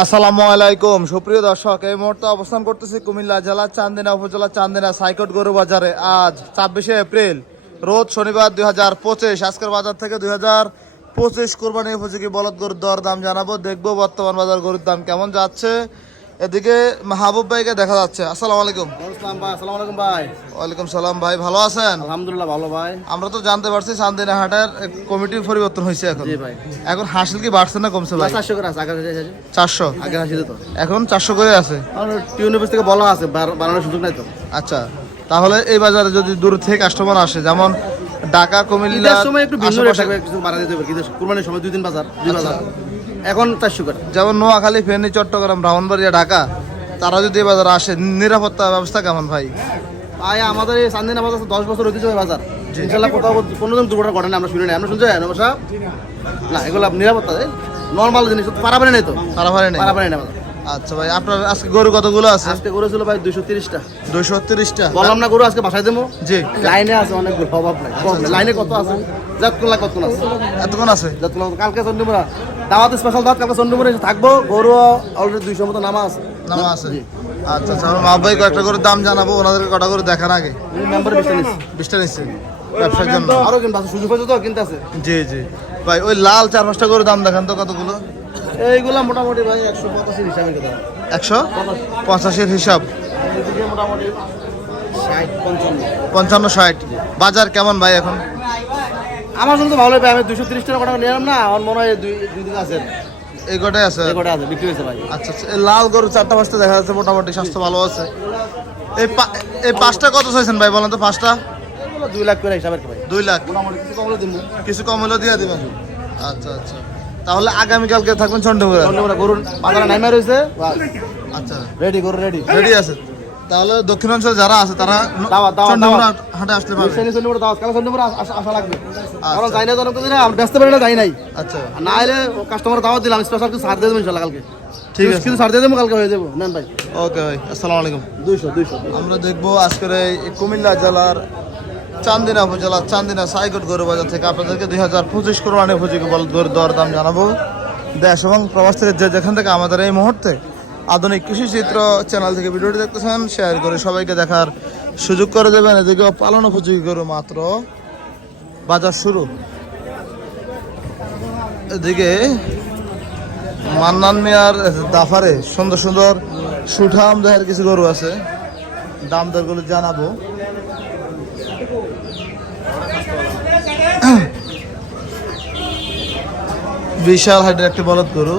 আসসালামু আলাইকুম। সুপ্রিয় দর্শক, এই মুহূর্তে অবস্থান করতেছি কুমিল্লা জেলা চান্দিনা উপজেলা চান্দিনা সাইকট গরু বাজারে। আজ ছাব্বিশে এপ্রিল, রোজ শনিবার দুই হাজার পঁচিশ। আজকের বাজার থেকে দুই হাজার পঁচিশ কোরবানি উপযোগী বলদ গরুর দর দাম জানাব। দেখব বর্তমান বাজার গরুর দাম কেমন যাচ্ছে। এদিকে মাহবুব ভাইকে দেখা যাচ্ছে। আসসালামু আলাইকুম। আসসালাম ভাই আসসালামু আলাইকুম ভাই। ওয়ালাইকুম সালাম ভাই ভালো আছেন? আলহামদুলিল্লাহ ভালো ভাই। আমরা তো জানতে পারছি চান্দিনা হাটের কমিটির পরিবর্তন হয়েছে এখন। জি ভাই। এখন হাসিল কি বাড়ছে না কমছে ভাই? চারশো করে আছে আগে চারশো? আগে আছে তো এখন চারশো করে আছে? টিউন অফিস থেকে বলা আছে বাড়ানোর সুযোগ নাই তো। আচ্ছা তাহলে এই বাজারে যদি দূর থেকে কাস্টমার আসে যেমন ঢাকা কুমিল্লা সময় একটু ভিন্ন রেট থাকবে কিছু বাড়া দিতে হবে। কিন্তু কুরবানির সময় দুই দিন বাজার দুই বাজার। এখন তার করে যেমন নোয়াখালী ফেনী চট্টগ্রাম ব্রাহ্মণবাড়িয়া ঢাকা তারা যদি বাজার আসে নিরাপত্তা ব্যবস্থা কেমন ভাই? ভাই আমাদের এই চান্দিনা বাজার দশ বছর ঐতিহ্য বাজার। ইনশাল্লাহ কোথাও কোনো দিন দুর্ঘটনা ঘটে না আমরা শুনি না আমরা শুনছি না এগুলো নিরাপত্তা নর্মাল জিনিস পারাবানি নেই তো। ভাই নেই। পারাবানি নেই আমাদের। আচ্ছা ভাই আপনার আজকে গরু কতগুলো আছে? আজকে করেছিল ভাই দুইশো তিরিশটা। দুইশো তিরিশটা? বললাম না গরু আজকে বাসায় দেবো? জি। লাইনে আছে অনেক গরু অভাব নাই। লাইনে কত আছে? জাতকুল্লা কত আছে। এতক্ষণ আছে? জাতকুল্লা কালকে চন্ডিমুরা দাওয়াত স্পেশাল দাওয়াত কালকে চন্ডিমুরা এসে থাকব। গরু অলরেডি দুইশো মতো নামা আছে। নামা আছে? আচ্ছা আচ্ছা। আমার ভাই কয়েকটা করে দাম জানাব ওনাদেরকে কটা করে দেখান আগে? মেম্বার বিশটা নিচ্ছে। বিশটা নিচ্ছে। ব্যবসার জন্য। আরও কিনতে আছে সুযোগ হয়েছে তো কিনতে আছে। জি জি। ভাই ওই লাল চার পাঁচটা করে দাম দেখান তো কতগুলো? এইগুলা মোটামুটি ভাই একশো পঁচাশি হিসাবে কেটে একশো পঁচাশির হিসাব। মোটামুটি পঞ্চান্ন। ষাট। বাজার কেমন ভাই এখন? আমার জন্য তো ভালোই পাই আমি দুশো তিরিশ টাকা টাকা নিলাম না আমার মনে হয় দুই দুই দিন আছে। এই কটাই আছে? এই কটা আছে বিক্রি হয়েছে ভাই। আচ্ছা আচ্ছা। লাল গরু চারটা পাঁচটা দেখা যাচ্ছে মোটামুটি স্বাস্থ্য ভালো আছে। এই এই পাঁচটা কত চাইছেন ভাই বলেন তো পাঁচটা? দুই লাখ করে হিসাবে ভাই। দুই লাখ। মোটামুটি কিছু কমলে দিব। কিছু কম হলেও দিয়ে দিবেন। আচ্ছা আচ্ছা। তাহলে আগামীকালকে থাকবেন চন্ডীপুরে চন্ডিমুরা গরুর বাজারে নাইমা রয়েছে। আচ্ছা। রেডি গরু রেডি রেডি আছে। তাহলে দক্ষিণাঞ্চলে যারা আছে তারা দাওয়াত। হাটে আসতে পারবে চল্লিশ চল্লিশ দাওয়াত কালকে চল্লিশ আসা লাগবে? কারণ যাই না জানো তো দিনে ব্যস্ত পারি না যাই নাই। আচ্ছা। না এলে কাস্টমার দাওয়াত দিলাম স্পেশাল কিছু ছাড় দিয়ে দেবো ইনশাল্লাহ কালকে। ঠিক আছে। কিছু ছাড় দিয়ে দেবো কালকে হয়ে যাব। নেন ভাই। ওকে ভাই। আসসালামু আলাইকুম। দুইশো দুইশো। আমরা দেখব আজকের এই কুমিল্লা জেলার চান্দিনা উপজেলা, চান্দিনা সাইকট গরু বাজার থেকে আপনাদেরকে দুই হাজার পঁচিশ কোরবানি বলদ গরুর দর দাম জানাব। দেশ এবং প্রবাস থেকে যে যেখান থেকে আমাদের এই মুহূর্তে আধুনিক কৃষি চিত্র চ্যানেল থেকে ভিডিওটি দেখতেছেন শেয়ার করে সবাইকে দেখার সুযোগ করে দেবেন। এদিকে পালন উপযোগী গরু মাত্র। বাজার শুরু। এদিকে মান্নান মিয়ার দাফারে সুন্দর সুন্দর সুঠাম দেহের কিছু গরু আছে। দাম দরগুলো জানাব। বিশাল হাইটের একটি বলদ গরু।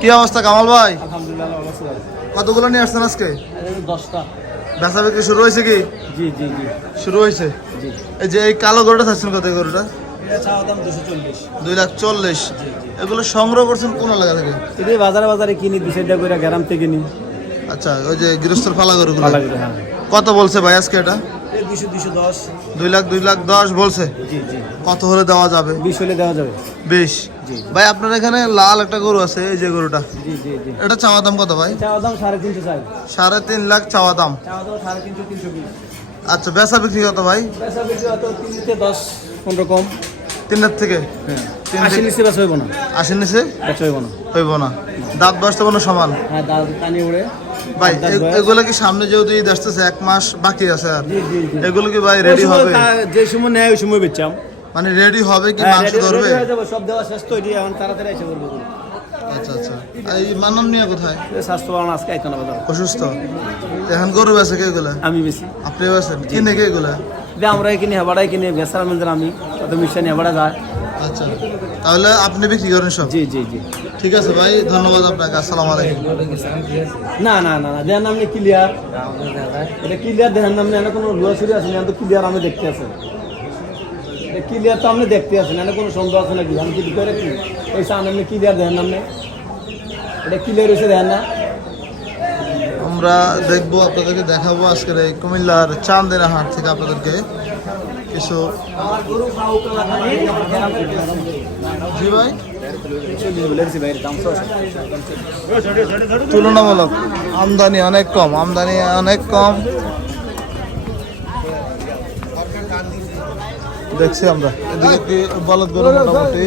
কি অবস্থা কামাল ভাই? কতগুলো নিয়ে আসছেন আজকে? দশটা। বেচা বিক্রি শুরু হয়েছে কি? জি জি জি। শুরু হয়েছে? এই যে এই কালো গরুটা থাকছেন কত গরুটা? দুই লাখ চল্লিশ। এগুলো সংগ্রহ করছেন কোন এলাকা থেকে? এটা বাজারে বাজারে কিনি দুই সাইডটা করে গ্রাম থেকে নি আচ্ছা ওই যে গৃহস্থর ফালা হ্যাঁ। কত বলছে ভাই আজকে এটা? দুই লাখ দুই লাখ দশ বলছে। কত হলে দেওয়া যাবে? বিশ হলে দেওয়া যাবে। বেশ। ভাই আপনার এখানে লাল একটা গরু আছে এই যে গরুটা। এটা চাওয়া দাম কত ভাই? চাওয়া দাম সাড়ে তিনশো সাড়ে তিন লাখ চাওয়া দাম। আচ্ছা বেচা বিক্রি কত ভাই? তিনটে দশ পনেরো কম। তিনের থেকে? হ্যাঁ। নিচে হইব না। আশির নিচে? হইব না। হইব না। দাঁত বয়স তো কোনো সমান? হ্যাঁ উড়ে। ভাই এগুলো কি সামনে যেহেতু ঈদ আসতেছে এক মাস বাকি আছে আর। এগুলো কি ভাই রেডি হবে? যে সময় নেয় ওই সময় বেচাম মানে রেডি হবে কি হ্যাঁ, মাংস ধরবে? সব দেওয়া শেষ তো এটি এখন তাড়াতাড়ি এসে করব আচ্ছা আচ্ছা। এই মান্নান নিয়ে কোথায়? এই আজকে আইতো না বাজার। অসুস্থ? এখন গরু বেছে কে এগুলা? আমি বেশি আপনি বেছেন কিনে কে এগুলা? যে আমরা কিনে হেবাড়াই কিনে বেসার আমি মিশন হেবাড়া যায়। আচ্ছা। তাহলে আপনি বিক্রি করেন সব? জি জি জি। ঠিক আছে ভাই ধন্যবাদ আপনাকে আসসালামু আলাইকুম। না না না না দেহার নামনে ক্লিয়ার এটা ক্লিয়ার দেহার নামনে এনে কোনো লুয়াছুরি আছে না তো ক্লিয়ার আমি দেখতে আছেন ক্লিয়ার তো আপনি দেখতে আছেন এনে কোনো সন্দেহ আছে নাকি? আমি কি করে কি? ওই সামনে ক্লিয়ার দেহার নামনে এটা ক্লিয়ার হয়েছে দেহার না? আমরা দেখব আপনাদেরকে দেখাবো আজকের এই কুমিল্লার চান্দিনা হাট থেকে আপনাদেরকে। কিছু জি ভাই। তুলনামূলক আমদানি অনেক কম আমদানি অনেক কম। দেখছি আমরা। এদিকে বলদ গরু মোটামুটি।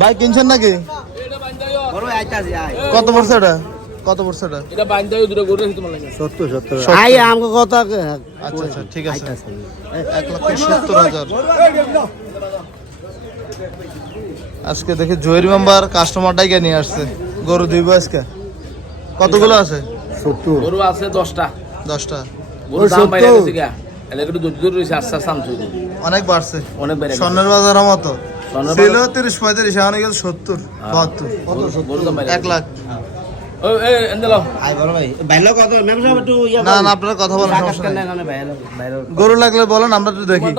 ভাই কিনছেন নাকি? কত পড়ছে এটা? কত পড়ছে এটা? এটা বাইন্দা ওই দুটো গরু রেখে তোমার লাগে। সত্তর সত্তর। সত্তর। আই আমাকে কত আচ্ছা আচ্ছা ঠিক আছে। লক্ষ হাজার। আজকে দেখি জহির মেম্বার কাস্টমারটাই কে নিয়ে আসছে। গরু দুইব আজকে। কতগুলো আছে? সত্তর। গরু আছে দশটা। দশটা। গরু দাম বাইরে গেছে গা রয়েছে আস্তে আস্তে আনছো অনেক বাড়ছে। অনেক স্বর্ণের বাজারের মতো। স্বর্ণের ছিল তিরিশ পঁয়ত্রিশ এখন গেছে সত্তর। বাহাত্তর। বাইরে এক লাখ। গরু লাগলে বলেন আমরা একটু দেখি।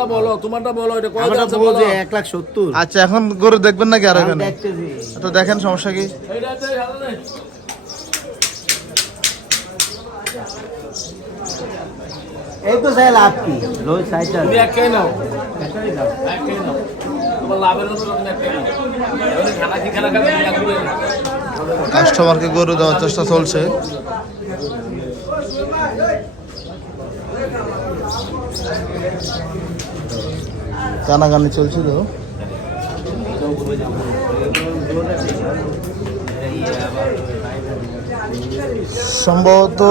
আচ্ছা এখন গরু দেখবেন নাকি আর এখানে তো দেখেন সমস্যা কি। এই তো লাভ কি? লো সাইটা তুমি একটাই নাও। একটাই নাও। তোমার লাভের জন্য তুমি একটাই নাও। খানা কি খানা খাবে কাস্টমারকে গরু দেওয়ার চেষ্টা চলছে। কানাগানি চলছে তো। সম্ভবত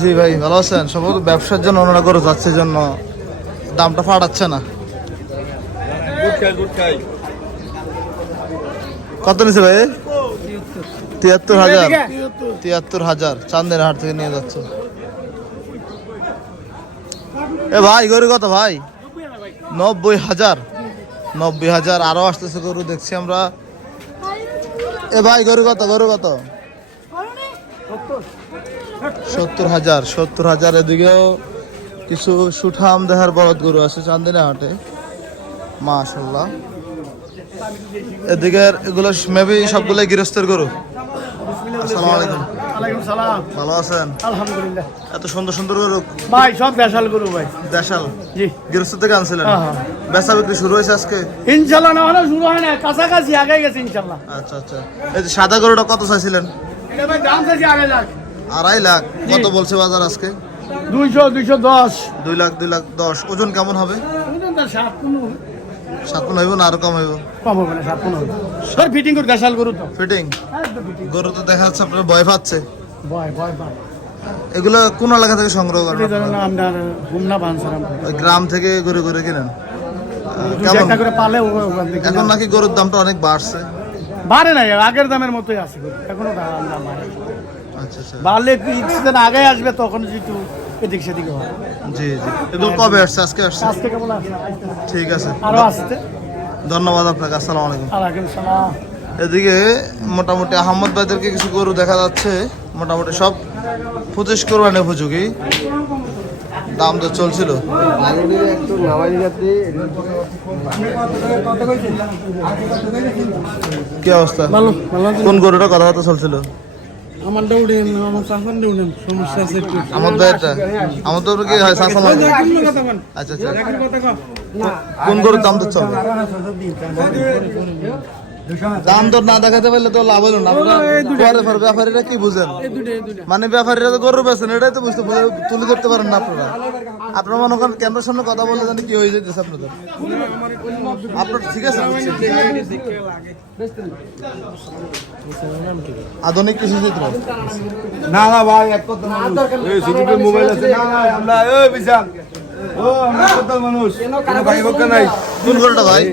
জি ভাই ভালো আছেন? সম্ভবত ব্যবসার জন্য ওনারা গরু যাচ্ছে জন্য দামটা ফাটাচ্ছে না। কত নিছে ভাই? তিয়াত্তর হাজার। তিয়াত্তর হাজার চান্দের হাট থেকে নিয়ে যাচ্ছে। এ ভাই গরু কত ভাই। নব্বই হাজার নব্বই হাজার আরও আসতেছে গরু দেখছি আমরা। এ ভাই গরু কত গরু কত সত্তর হাজার সত্তর হাজার এদিকেও কিছু সুঠাম দেহার বলদ গরু আছে চান্দিনা হাটে। মাশাল্লাহ এদিকে এগুলো মেবি সবগুলো গৃহস্থের গরু। আসসালামু আলাইকুম। ভালো আছেন? আলহামদুলিল্লাহ। এত সুন্দর সুন্দর গরু। ভাই সব দেশাল গরু ভাই। দেশাল জি। গৃহস্থ থেকে আনছিলেন? হ্যাঁ, হ্যাঁ। বেচা বিক্রি শুরু হয়েছে আজকে? ইনশাল্লাহ না হলে শুরু হয় না। কাছাকাছি আগে গেছে ইনশাল্লাহ। আচ্ছা আচ্ছা। এই যে সাদা গরুটা কত চাইছিলেন? এটা ভাই দাম চাইছি আগে লাখ। আড়াই লাখ? কত বলছে বাজার আজকে? দুইশো দুইশো দশ। দুই লাখ দুই লাখ দশ। ওজন কেমন হবে? সাত মন হইব না আরও কম হইব? কম হবে না তোর ফিটিং করে দেশাল গরু তো। ফিটিং গরু তো দেখা যাচ্ছে আপনার ভয় পাচ্ছে। ভয় ভয় ভয়। এগুলো কোন এলাকা থেকে সংগ্রহ করেন এই আপনার? হুমনা বানসারাম। গ্রাম থেকে গরু গরু কিনেন? কেমন? একটা করে পালে এখন নাকি গরুর দামটা অনেক বাড়ছে। বাড়ে নাই আগের দামের মতোই আছে। এখনও দাম বাড়ে। আচ্ছা আচ্ছা। বাড়লে কিছুদিন আগে আসবে তখন একটু এদিক সেদিক হয় জি জি। এগুলো কবে আসছে? আজকে আসছে? আজকে কেমন আছে? ঠিক আছে। আরও আসছে? ধন্যবাদ আপনাকে আসসালামু আলাইকুম। আলাইকুম সালাম। এদিকে মোটামুটি আহমদ ভাইদেরকে কিছু গরু দেখা যাচ্ছে। মোটামুটি সব পঁচিশ কোরবানি উপযোগী। দাম তো চলছিল? কি অবস্থা? কোন গরুটা কথাবার্তা চলছিল? আমারটা উঠে আমার চাষানটা উঠেন সমস্যা আছে একটু। আমার ভাইয়েরটা আমার তো কি হয় শাসন লাগে আচ্ছা আচ্ছা। কোন গরুর দাম তো চলবে দাম দর না দেখাতে পারলে তো লাভ হলো না। আপনারা ব্যাপারীরা কি বুঝেন? মানে ব্যাপারীরা তো গরু বেছেন এটাই তো বুঝতে তুলে ধরতে পারেন না আপনারা। আপনারা মনে করেন কেন্দ্রের সামনে কথা বললে জানি কি হয়ে যেতেছে আপনাদের? আপনার ঠিক আছে। আধুনিক কৃষি চিত্র? না না ভাই এক কথা এই মোবাইল আছে। না না আমরা ওই বিশাল ও আমরা কথা মানুষ। কোনো ভাই নাই। কোন গরুটা ভাই?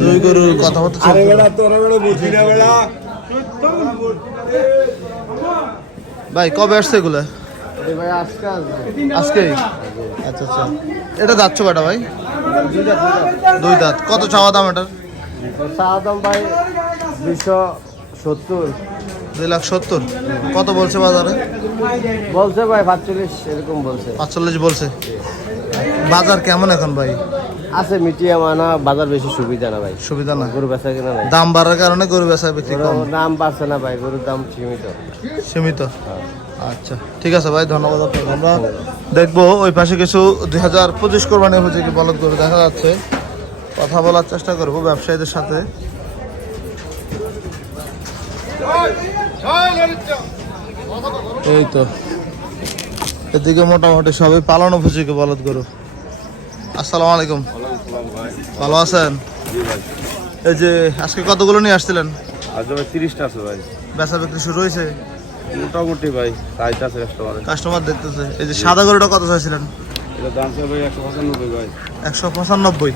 দুই গরুর। বেড়া তোর বুঝি না ভাই কবে আসছে এগুলো? ভাই আজকে আচ্ছা আচ্ছা। এটা যাচ্ছ কটা ভাই? দুই দাঁত। কত চাওয়া দাম এটার? চা দাম ভাই দুশো সত্তর। দুই লাখ সত্তর। কত বলছে বাজারে? বলছে ভাই পাঁচচল্লিশ এরকম বলছে। পাঁচচল্লিশ বলছে। বাজার কেমন এখন ভাই? আছে মিটিয়ে মানা বাজার বেশি সুবিধা না ভাই। সুবিধা না। গরু বেচা কিনা নাই। দাম বাড়ার কারণে গরু বেচা বিক্রি কম। দাম বাড়ছে না ভাই গরুর দাম সীমিত। সীমিত? আচ্ছা ঠিক আছে ভাই ধন্যবাদ আপনাকে। আমরা দেখব ওই পাশে কিছু দুই হাজার পঁচিশ কোরবানি হচ্ছে কি বলদ গরু দেখা যাচ্ছে। কথা বলার চেষ্টা করব ব্যবসায়ীদের সাথে। এই তো। এদিকে মোটামুটি সবই পালন উপযোগী বলদ গরু। আসসালামু আলাইকুম। ভালো আছেন? এই যে আজকে কতগুলো নিয়ে আসছিলেন? আজ ভাই তিরিশটা আছে ভাই। বেচা বিক্রি শুরু হয়েছে? মোটামুটি ভাই আছে কাস্টমার দেখতেছে। এই যে সাদা গরুটা কত চাইছিলেন? এটা দাম চাই ভাই একশো পঁচানব্বই ভাই। একশো পঁচানব্বই?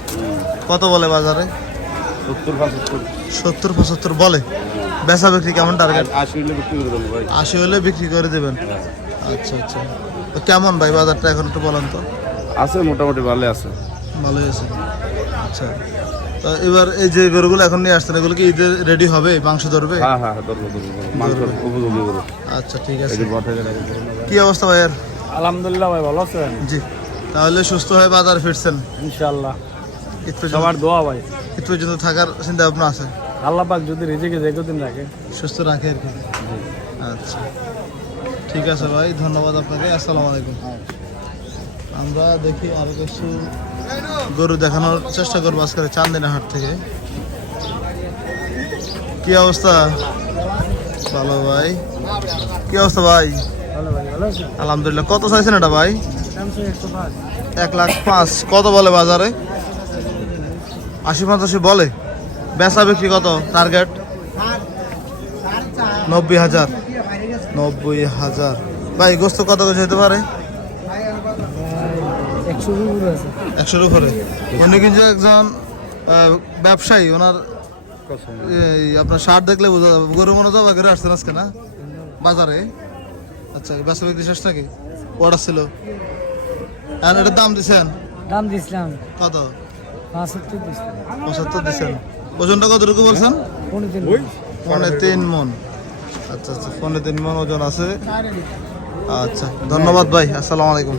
কত বলে বাজারে? সত্তর পঁচাত্তর। সত্তর পঁচাত্তর বলে? বেচা বিক্রি কেমন টার্গেট আশি হলে বিক্রি করে দেবো ভাই। আশি হলে বিক্রি করে দেবেন? আচ্ছা আচ্ছা। তো কেমন ভাই বাজারটা এখন একটু বলেন তো? আছে মোটামুটি ভালো আছে। ভালোই আছে। আচ্ছা। তো এবার এই যে গরুগুলো এখন নিয়ে আসছেন এগুলো কি ঈদের রেডি হবে? মাংস ধরবে? হ্যাঁ হ্যাঁ ধরবো ধরবো ধরবো। মাংস উপযোগী আচ্ছা ঠিক আছে। যে বটে গেলে কি অবস্থা ভাইয়ের? আলহামদুলিল্লাহ ভাই ভালো আছেন? জি। তাহলে সুস্থ হয়ে বাজার ফিরছেন? পর্যন্ত- সবার দোয়া ভাই। ঈদ পর্যন্ত থাকার চিন্তা ভাবনা আছে? আল্লাহ পাক যদি রিজিকে যে কদিন রাখে। সুস্থ রাখে আর কি। আচ্ছা। ঠিক আছে ভাই ধন্যবাদ আপনাকে। আসসালামু আলাইকুম। আমরা দেখি আরও কিছু গরু দেখানোর চেষ্টা করব আজকে চান্দিনা হাট থেকে। কি অবস্থা? ভালো ভাই। কি অবস্থা ভাই? ভালো ভাই ভালো আলহামদুলিল্লাহ। কত চাইছেন এটা ভাই? এক লাখ পাঁচ। কত বলে বাজারে? আশি পঞ্চাশি বলে? বেচা বিক্রি কত? টার্গেট নব্বই হাজার। নব্বই হাজার। ভাই গোস্ত কত করে যেতে পারে? একশোর উপরে। উনি কিন্তু একজন ব্যবসায়ী। ওনার এই আপনার শার্ট দেখলে বোঝা যাবে। গরু মনে তো বাগেরে আসছেন আজকে না? বাজারে? আচ্ছা বেচা বিক্রি শেষ নাকি? অর্ডার ছিল। আর এটার দাম দিছেন? দাম দিছিলাম। কত? পাঁচাত্তর দিচ্ছেন ওজনটা কতটুকু বলছেন? পনেরো তিন মন। আচ্ছা আচ্ছা ফোনে তিন মন ওজন আছে। আচ্ছা ধন্যবাদ ভাই আসসালামু আলাইকুম।